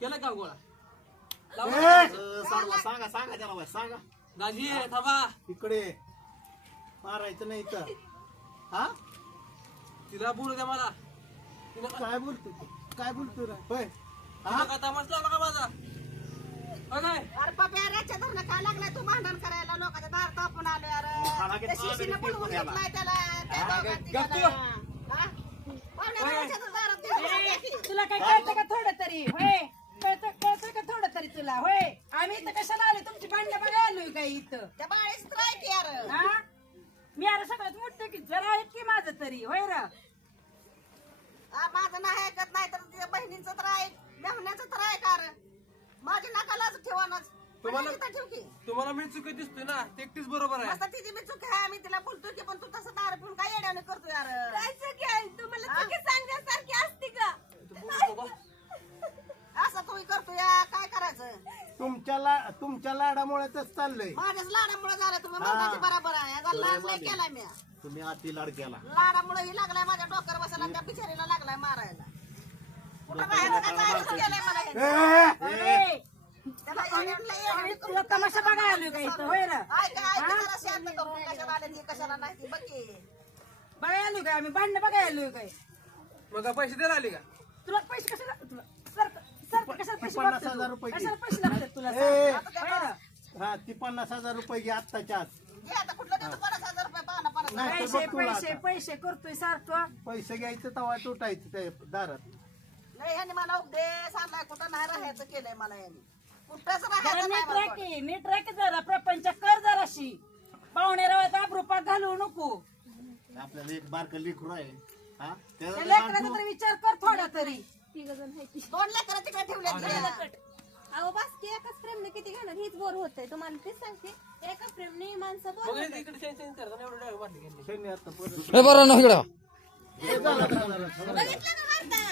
केलं का गोळा सांगा सांगा त्याला बाय सांगा. दाजी थांबा. इकडे मारायचं नाही तर. हा तिला बोलू द्या मला. तिला काय बोलतो तू? काय बोलतो रे? होय का तमाश लावला का माझा? काय अरे पप्या रेच्या धरणं काय लागलाय तू भांडण करायला लोकांच्या दार तापून आलो यार त्या शिशीनं बोलवून घेतलाय त्याला त्या दोघांनी तिघांना. हा? पाहुण्या रेच्या दारात ते बोलवून घे. तुला काय कळतं का थोडं तरी होय? कळतं का थोडं तरी तुला होय? आम्ही इथं कशाला आलो? तुमची भांडणं बघायला आलोय काय इथं? त्या बाळीच तर आहे की यार हा? मी यार सगळ्यात मोठं की जरा आहेत की माझं तरी होय र? माझं नाही ऐकत नाही तर तिच्या बहिणींचं तर आहे मेहण्याचं तर आहे का रे? माझी नाकालाच ठेवानच ठेव की तुम्हाला मी चुकी दिसतोय ना ते एकटीच बरोबर आहे. मस्त तिची मी चुकी आहे आम्ही तिला बोलतोय की पण तू तसं दार पिऊन काय येड्याने करतो यार काय चुकी आहे तुम्हाला चुकी सांगण्यासारखी असते का असं तुम्ही करतो या काय करायचं तुमच्या लाडामुळे तर चाललंय. माझ्याच लाडामुळे झालं तुम्ही म्हणताची बरोबर आहे याचा लाड नाही केलाय मी तुम्ही अति लाड केला. लाडामुळे ही लागलाय माझ्या डोक्यावर बसायला त्या बिचारीला लागलाय मारायला कुठं राहायचं का जायचं केलंय मला हे. त्याला तुला तमाशा बघायला आलोय का इथं होय र? ऐका जरा शांत करून कशाला आले ती कशाला नाही ती बघ की बघायला आलोय काय आम्ही? भांडणं बघायला आलोय काय? मग पैसे द्यायला आली का? तुला पैसे कशाला तुला सर कशाला पैसे 50,000 रुपये घे. कशाला पैसे लागतात तुला ए. होय र? हा ती 50,000 रुपये घे आत्ताच्या आज. घे आता कुठलं देतो 50,000 रुपये पाहणं 50,000 नाही तर पैसे बघ तुला पैसे आता. पैसे करतोय सारखं. पैसे घ्यायचं तवा तुटायचं त्या दारात. नाही ह्याने मला उपदेश आणलाय कुठं नाही राहायचं केलंय मला यांनी कुठंच जरा राहायचं नाही नीट मला राखी नीट राखी जरा प्रपंच कर जराशी. पाहुणे रावत अप्रूपात घालवू नको. आपल्याला एक बारकं लेकरू आहे. हा त्या त्याला लेकराचा तरी विचार कर थोडा तरी. दोन लेकरं तिकडे ठेवले अहो बस की एकाच प्रेमने किती घेणार हीच बोर होतंय तुम्हाला तेच सांगते एका प्रेमने माणसं बोर मग होतात. इकडे चेंज करता एवढं डायरेक्ट वाटली शनी आता परत बरं ना इकडं हे झालं का जरा? बघितलं का वार्ता?